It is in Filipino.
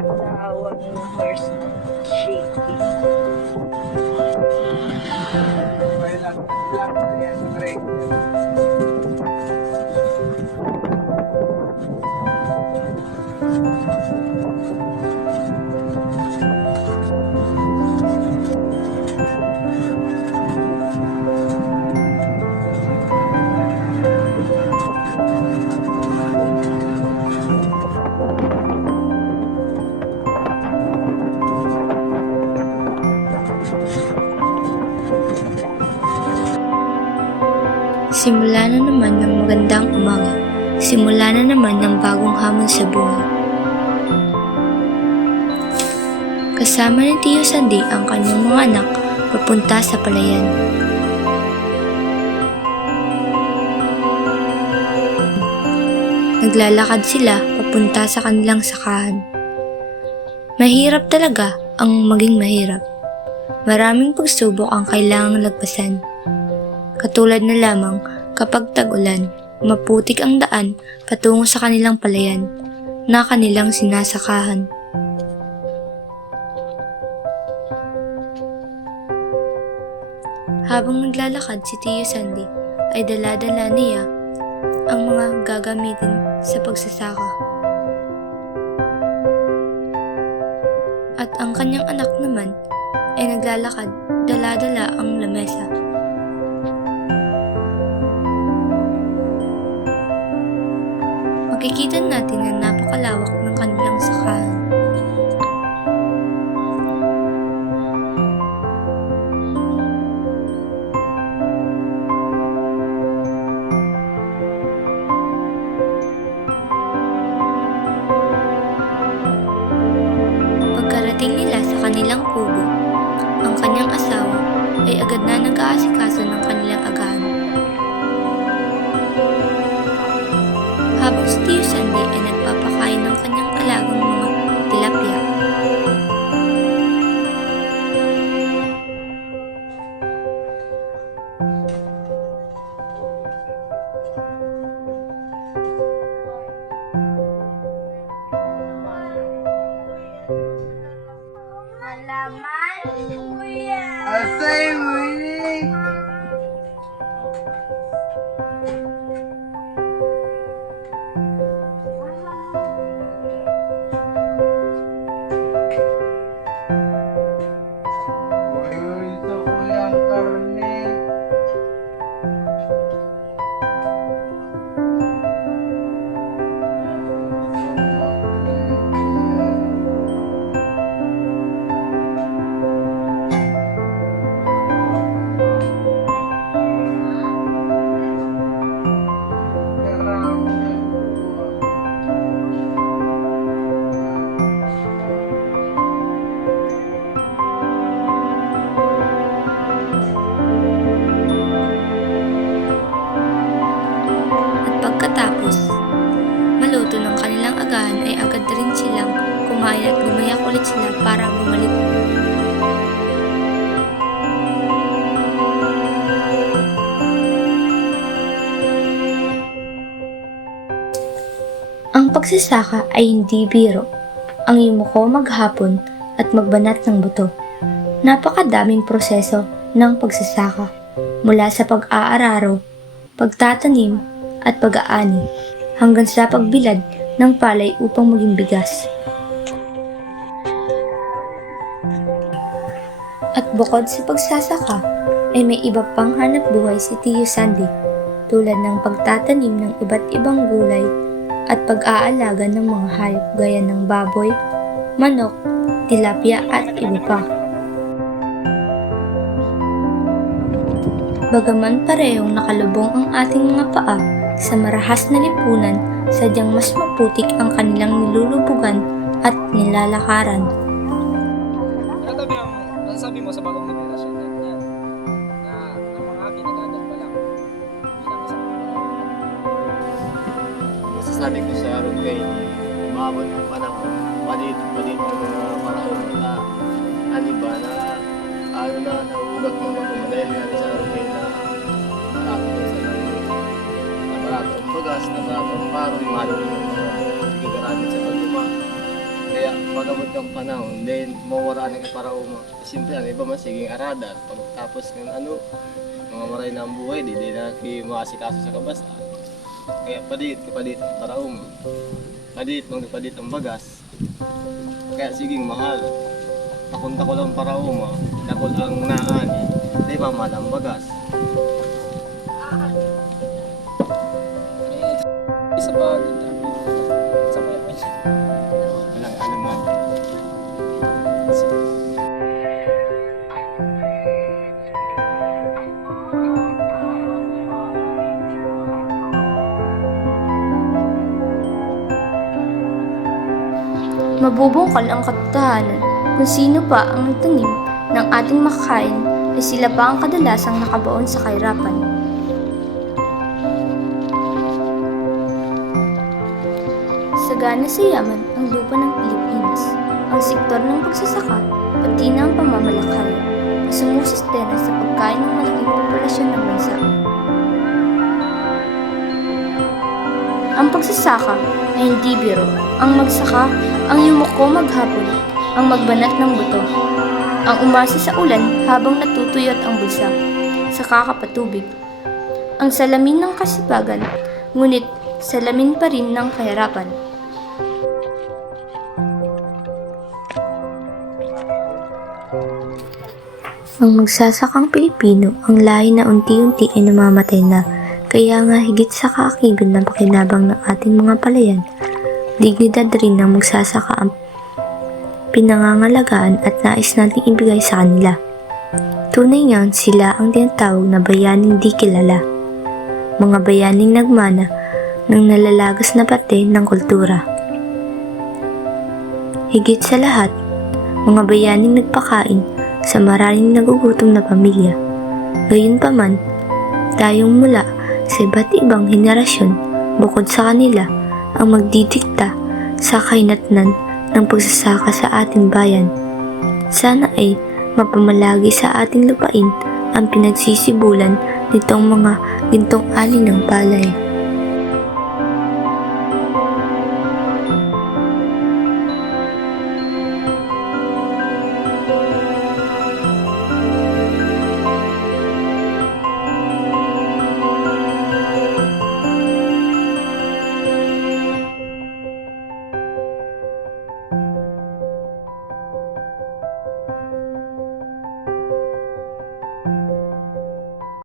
Tawag ng horse shaking. Simula na naman ng magandang umaga. Simula na naman ng bagong hamon sa buhay. Kasama ni Tio Sandy ang kanyang mga anak papunta sa palayan. Naglalakad sila papunta sa kanilang sakahan. Mahirap talaga ang maging mahirap. Maraming pagsubok ang kailangang lagpasan. Katulad na lamang kapag tag-ulan, maputik ang daan patungo sa kanilang palayan na kanilang sinasakahan. Habang naglalakad si Tio Sandy ay dala-dala niya ang mga gagamitin sa pagsasaka. At ang kanyang anak naman ay naglalakad, dala-dala ang lamesa. Makikita natin na napakalawak ng kanilang sakahan. Pagkarating nila sa kanilang kubo, ang kanyang asawa ay agad na nag-aasikaso ng kanilang agahan. Habang si Tio Sandy ay nagpapakain ng kanyang alagang mga tilapia. Malaman, kuya! Asay mo ini. Uy, sa kuyang karne. At pagkatapos maluto ng kanilang agahan ay agad na rin silang kumain at gumayak ulit sila para bumalik. Ang pagsasaka ay hindi biro. Ang yumuko maghapon at magbanat ng buto. Napakadaming proseso ng pagsasaka mula sa pag-aararo, pagtatanim at pag-aani hanggang sa pagbilad ng palay upang maging bigas. At bukod sa pagsasaka ay may iba pang hanap buhay si Tio Sandy tulad ng pagtatanim ng iba't ibang gulay at pag-aalaga ng mga hayop gaya ng baboy, manok, tilapia at iba pa. Bagaman parehong nakalubong ang ating mga paa sa marahas na lipunan, sadyang mas maputik ang kanilang nilulubugan at nilalakaran. Ano sabi mo sa bagong liberasyon na yan? Na ang mga ginagagal pa lang bilang isang Masasabi ko sa Rugay, umabot ng panahon, maliit na mga panahon na ano ba na ano na, nahugat mo na dahil nga sa Arugay na barato sa na barato ang bagas, na barato ang paroy, mahal mo yung mga gigaramit sa paguma. Kaya pagabot ng panahon, then mawara ng iparauma. Siyempre, ang iba mas siging aradan. Pagkatapos ng mga maray na ang buhay, di na maasikaso sa kabasta. Kaya kapalit ang parauma. Palit ang bagas. Kaya siging mahal. Pakunta ko lang parauma, dakol ang naani, di ba mahal ang bagas. Isa pa interview sa mga pwede. Walang anuman. Mabubungkal ang katotohanan kung sino pa ang nagtanim ng ating makakain ay sila pa ang kadalasang nakabaon sa kahirapan. Sagana sa yaman ang lupa ng Pilipinas, ang sektor ng pagsasaka, pati na ang pamamalakay, na sumusustena sa pagkain ng malaking populasyon ng bansa. Ang pagsasaka ay hindi biro. Ang magsaka, ang yumuko maghapon, ang magbanat ng buto, ang umasa sa ulan habang natutuyot ang bulsa, sa kakapatubig. Ang salamin ng kasipagan, ngunit salamin pa rin ng kahirapan. Ang magsasakang Pilipino, ang lahi na unti-unti ay namamatay na, kaya nga higit sa kaakibid ng pakinabang ng ating mga palayan, dignidad rin ng magsasaka ang pinangangalagaan at nais nating ibigay sa kanila. Tunay nga sila ang tinatawag na bayaning di kilala, mga bayaning nagmana ng nalalagas na parte ng kultura. Higit sa lahat, mga bayaning nagpakain sa maraming nagugutom na pamilya. Gayunpaman, tayong mula sa iba't ibang henerasyon bukod sa kanila ang magdidikta sa kahinatnan ng pagsasaka sa ating bayan. Sana ay mapamalagi sa ating lupain ang pinagsisibulan nitong mga gintong ani ng palay.